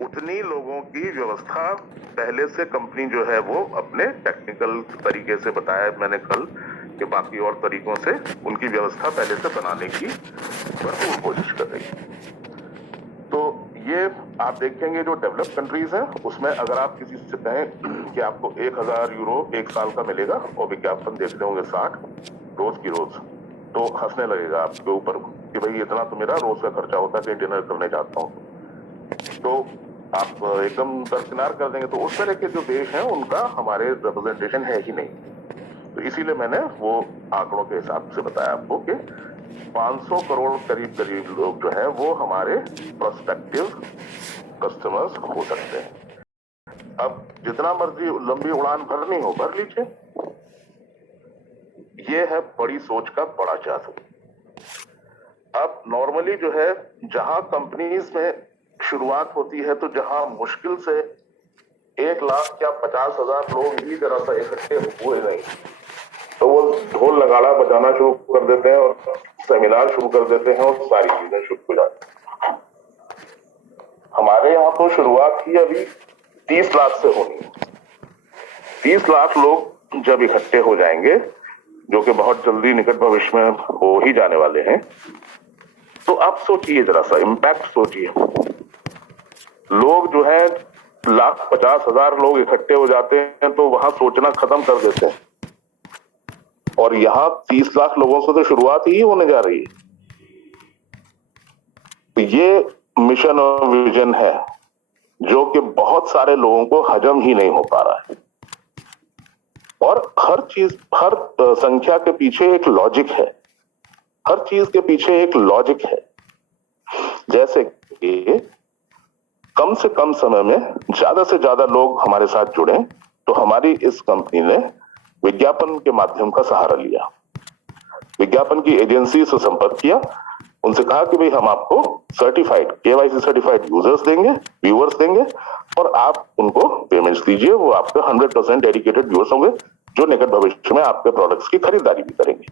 उतनी लोगों की व्यवस्था पहले से कंपनी जो है वो अपने टेक्निकल तरीके से, बताया मैंने कल कि बाकी और तरीकों से उनकी व्यवस्था पहले से बनाने की भरपूर कोशिश कर रही है। तो ये आप देखेंगे जो डेवलप कंट्रीज हैं उसमें अगर आप किसी से कहें कि आपको 1000 यूरो एक साल का मिलेगा और विज्ञापन देखते होंगे 60 रोज की रोज, तो हंसने लगेगा आपके ऊपर कि भाई इतना तो मेरा रोज का खर्चा होता है कहीं डिनर करने जाता हूं। तो आप एकदम दरकिनार कर देंगे। तो उस तरह के जो देश हैं उनका हमारे रिप्रेजेंटेशन है ही नहीं। तो इसीलिए मैंने वो आंकड़ों के हिसाब से बताया आपको कि 500 करोड़ करीब करीब लोग जो है वो हमारे प्रोस्पेक्टिव कस्टमर्स हो सकते हैं। अब जितना मर्जी लंबी उड़ान भरनी हो भर लीजिए। ये है बड़ी सोच का बड़ा जादू। अब नॉर्मली जो है जहां कंपनीज में शुरुआत होती है तो जहां मुश्किल से 1 लाख या 50,000 लोग ही जरा सा इकट्ठे हुए नहीं, तो वो ढोल नगाड़ा बजाना शुरू कर देते हैं और सेमिनार शुरू कर देते हैं और सारी चीजें शुरू हो जाती हैं। हमारे यहाँ तो शुरुआत ही अभी 30 लाख से होनी है। 30 लाख लोग जब इकट्ठे हो जाएंगे, जो कि बहुत जल्दी निकट भविष्य में हो ही जाने वाले हैं, तो आप सोचिए जरा सा इम्पैक्ट सोचिए। लोग जो है 1,50,000 लोग इकट्ठे हो जाते हैं तो वहां सोचना खत्म कर देते हैं, और यहां 30 लाख लोगों से तो शुरुआत ही होने जा रही है। तो ये मिशन और विजन है जो कि बहुत सारे लोगों को हजम ही नहीं हो पा रहा है। और हर चीज, हर संख्या के पीछे एक लॉजिक है, हर चीज के पीछे एक लॉजिक है। जैसे कि कम से कम समय में ज्यादा से ज्यादा लोग हमारे साथ जुड़े, तो हमारी इस कंपनी ने विज्ञापन के माध्यम का सहारा लिया। विज्ञापन की एजेंसी से संपर्क किया, उनसे कहा कि भाई हम आपको सर्टिफाइड KYC सर्टिफाइड यूजर्स देंगे, व्यूअर्स देंगे, और आप उनको पेमेंट्स दीजिए। वो आपके 100% डेडिकेटेड व्यूअर्स होंगे जो निकट भविष्य में आपके प्रोडक्ट्स की खरीदारी भी करेंगे।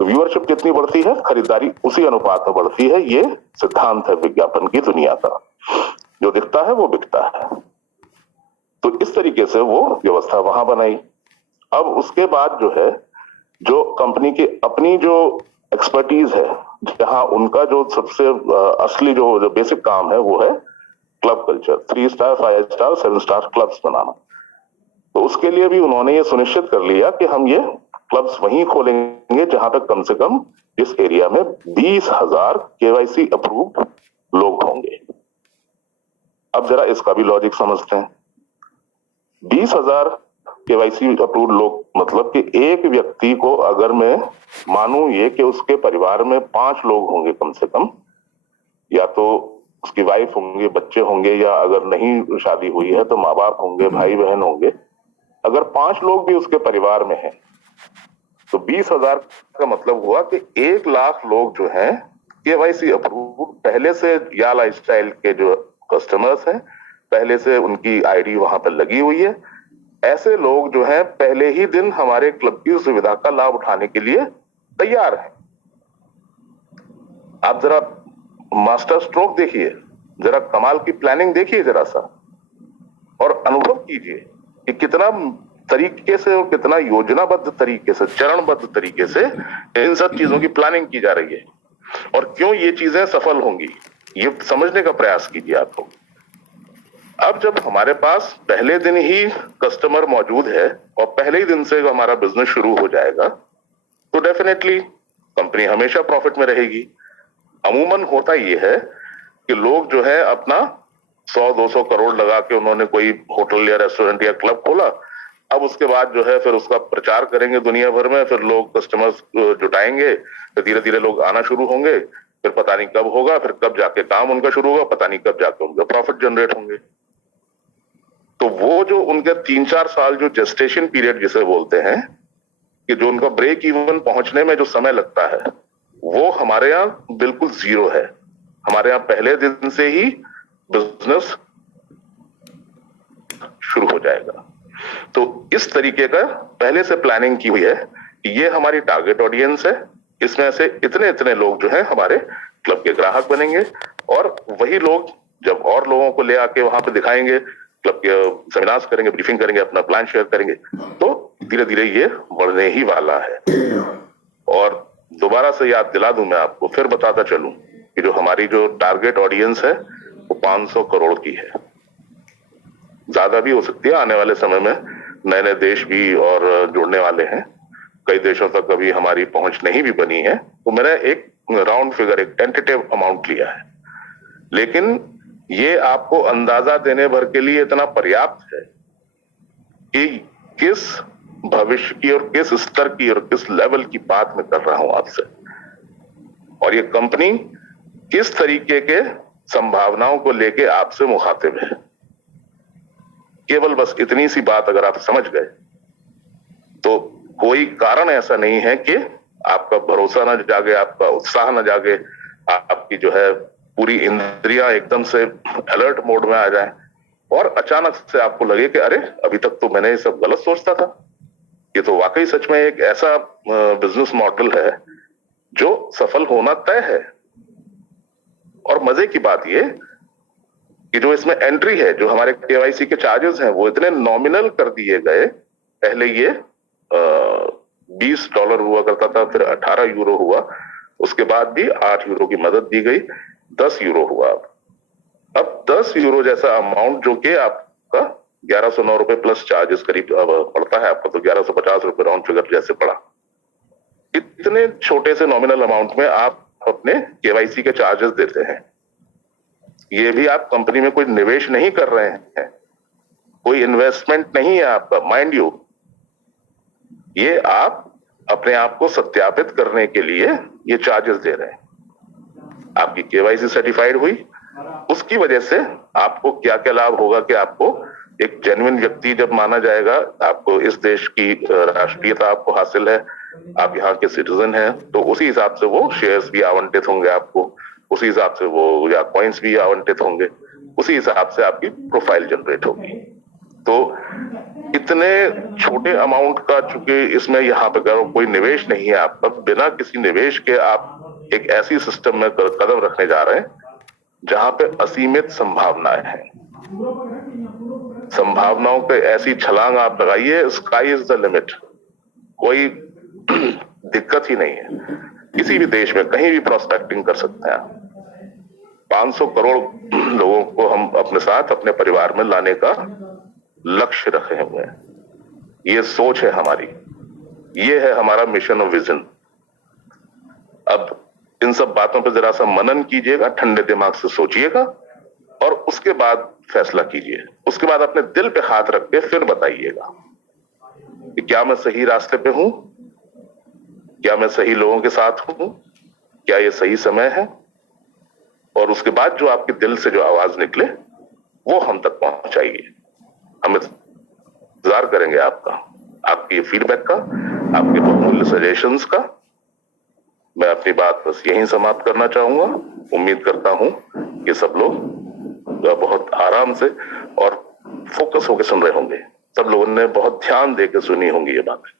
तो व्यूअरशिप कितनी बढ़ती है, खरीदारी उसी अनुपात में बढ़ती है। ये सिद्धांत है विज्ञापन की दुनिया का, जो दिखता है वो बिकता है। तो इस तरीके से वो व्यवस्था वहां बनाई। अब उसके बाद जो है, जो कंपनी की अपनी जो एक्सपर्टीज है, जहां उनका जो सबसे असली जो बेसिक काम है वो है club culture, 3 star 5 star 7 star clubs बनाना। तो उसके लिए भी उन्होंने ये सुनिश्चित कर लिया कि हम ये क्लब्स वहीं खोलेंगे जहां तक कम से कम इस एरिया में 20,000 KYC अप्रूव्ड लोग होंगे। अब जरा इसका भी लॉजिक समझते हैं। 20,000 KYC अप्रूव्ड लोग मतलब कि एक व्यक्ति को अगर मैं मानूं ये कि उसके परिवार में 5 लोग होंगे कम से कम, या तो उसकी वाइफ होंगे, बच्चे होंगे, या अगर नहीं शादी हुई है तो माँ बाप होंगे, भाई बहन होंगे। अगर 5 लोग भी उसके परिवार में हैं तो 20,000 का मतलब हुआ कि 1 लाख लोग जो हैं KYC अप्रूव्ड पहले से, या लाइफस्टाइल के जो कस्टमर्स हैं, पहले से उनकी आईडी वहां पर लगी हुई है। ऐसे लोग जो हैं पहले ही दिन हमारे क्लब की सुविधा का लाभ उठाने के लिए तैयार हैं। आप जरा मास्टर स्ट्रोक देखिए, जरा कमाल की प्लानिंग देखिए जरा सा, और अनुभव कीजिए कि कितना तरीके से और कितना योजनाबद्ध तरीके से, चरणबद्ध तरीके से इन सब चीजों की प्लानिंग की जा रही है, और क्यों ये चीजें सफल होंगी ये समझने का प्रयास कीजिए आप लोग। अब जब हमारे पास पहले दिन ही कस्टमर मौजूद है और पहले ही दिन से हमारा बिजनेस शुरू हो जाएगा, तो डेफिनेटली कंपनी हमेशा प्रॉफिट में रहेगी। अमूमन होता ये है कि लोग जो है अपना 100-200 करोड़ लगा के उन्होंने कोई होटल या रेस्टोरेंट या क्लब खोला। अब उसके बाद जो है फिर उसका प्रचार करेंगे दुनिया भर में, फिर लोग कस्टमर्स जुटाएंगे, फिर धीरे धीरे लोग आना शुरू होंगे, फिर पता नहीं कब होगा, फिर कब जाके काम उनका शुरू होगा, पता नहीं कब जाके उनका प्रॉफिट जनरेट होंगे। तो वो जो उनके 3-4 साल जो जेस्टेशन पीरियड जिसे बोलते हैं, कि जो उनका ब्रेक इवन पहुंचने में जो समय लगता है, वो हमारे यहाँ बिल्कुल 0 है। हमारे यहाँ पहले दिन से ही बिजनेस शुरू हो जाएगा। तो इस तरीके का पहले से प्लानिंग की हुई है कि ये हमारी टारगेट ऑडियंस है, इसमें से इतने इतने लोग जो है हमारे क्लब के ग्राहक बनेंगे, और वही लोग जब और लोगों को ले आके वहां पे दिखाएंगे, क्लब के सेमिनार्स करेंगे, ब्रीफिंग करेंगे, अपना प्लान शेयर करेंगे, तो धीरे धीरे ये बढ़ने ही वाला है। और दोबारा से याद दिला दूं मैं आपको, फिर बताता चलूं कि जो हमारी जो टारगेट ऑडियंस है वो 500 करोड़ की है। ज्यादा भी हो सकती है, आने वाले समय में नए नए देश भी और जुड़ने वाले हैं, कई देशों तक अभी हमारी पहुंच नहीं भी बनी है। तो मैंने एक राउंड फिगर, एक टेंटेटिव अमाउंट लिया है, लेकिन ये आपको अंदाजा देने भर के लिए इतना पर्याप्त है कि किस भविष्य की और किस स्तर की और किस लेवल की बात मैं कर रहा हूं आपसे, और ये कंपनी किस तरीके के संभावनाओं को लेके आपसे मुखातिब है। केवल बस इतनी सी बात अगर आप समझ गए तो कोई कारण ऐसा नहीं है कि आपका भरोसा न जागे, आपका उत्साह न जागे, आपकी जो है पूरी इंद्रियां एकदम से अलर्ट मोड में आ जाए और अचानक से आपको लगे कि अरे अभी तक तो मैंने ये सब गलत सोचता था। ये तो वाकई सच में एक ऐसा बिजनेस मॉडल है जो सफल होना तय है। और मजे की बात ये कि जो इसमें एंट्री है, जो हमारे केवाईसी के चार्जेस हैं, वो इतने नॉमिनल कर दिए गए। पहले ये $20 हुआ करता था, फिर 18 यूरो हुआ, उसके बाद भी 8 यूरो की मदद दी गई, 10 यूरो हुआ। अब 10 यूरो जैसा अमाउंट जो कि आपका 1109 रुपए प्लस चार्जेस करीब पड़ता है आपको, तो 1150 रुपए राउंड फिगर जैसे पड़ा। इतने छोटे से नॉमिनल अमाउंट में आप अपने केवाईसी के चार्जेस देते हैं। ये भी आप कंपनी में कोई निवेश नहीं कर रहे हैं, कोई इन्वेस्टमेंट नहीं है आपका, माइंड यू। ये आप अपने आप को सत्यापित करने के लिए ये चार्जेस दे रहे हैं। आपकी केवाईसी सर्टिफाइड हुई, उसकी वजह से आपको क्या क्या लाभ होगा कि आपको एक जेन्युइन व्यक्ति जब माना जाएगा, आपको इस देश की राष्ट्रीयता आपको हासिल है, आप यहाँ के सिटीजन हैं, तो उसी हिसाब से वो शेयर्स भी आवंटित होंगे आपको, उसी हिसाब से वो या कॉइन्स भी आवंटित होंगे, उसी हिसाब से आपकी प्रोफाइल जनरेट होगी। तो इतने छोटे अमाउंट का, चूंकि इसमें यहाँ पे कोई निवेश नहीं है आपका, बिना किसी निवेश के आप एक ऐसी सिस्टम में कदम रखने जा रहे हैं जहां पे असीमित संभावनाएं हैं। संभावनाओं पे ऐसी छलांग आप लगाइए, स्काई इज द लिमिट। कोई दिक्कत ही नहीं है, किसी भी देश में कहीं भी प्रोस्पेक्टिंग कर सकते हैं। 500 करोड़ लोगों को हम अपने साथ, अपने परिवार में लाने का लक्ष्य रखे हुए हैं। ये सोच है हमारी, ये है हमारा मिशन और विजन। अब इन सब बातों पर जरा सा मनन कीजिएगा, ठंडे दिमाग से सोचिएगा और उसके बाद फैसला कीजिए। उसके बाद अपने दिल पे हाथ रख के फिर बताइएगा कि क्या मैं सही रास्ते पे हूं, क्या मैं सही लोगों के साथ हूं, क्या ये सही समय है। और उसके बाद जो आपके दिल से जो आवाज निकले वो हम तक पहुंचाइए। हम इंतजार करेंगे आपका, आपकी फीडबैक का, आपके बहुमूल्य सजेशंस का। मैं अपनी बात बस यहीं समाप्त करना चाहूंगा। उम्मीद करता हूं कि सब लोग बहुत आराम से और फोकस होकर सुन रहे होंगे। सब लोगों ने बहुत ध्यान देकर सुनी होंगी ये बातें,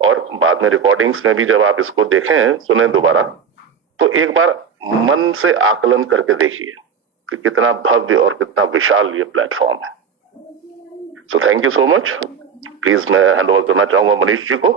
और बाद में रिकॉर्डिंग्स में भी जब आप इसको देखें, सुने दोबारा, तो एक बार मन से आकलन करके देखिए कि कितना भव्य और कितना विशाल ये प्लेटफॉर्म है। So thank you so much. Please मैं हैंड ओवर करना चाहूंगा मनीष जी को।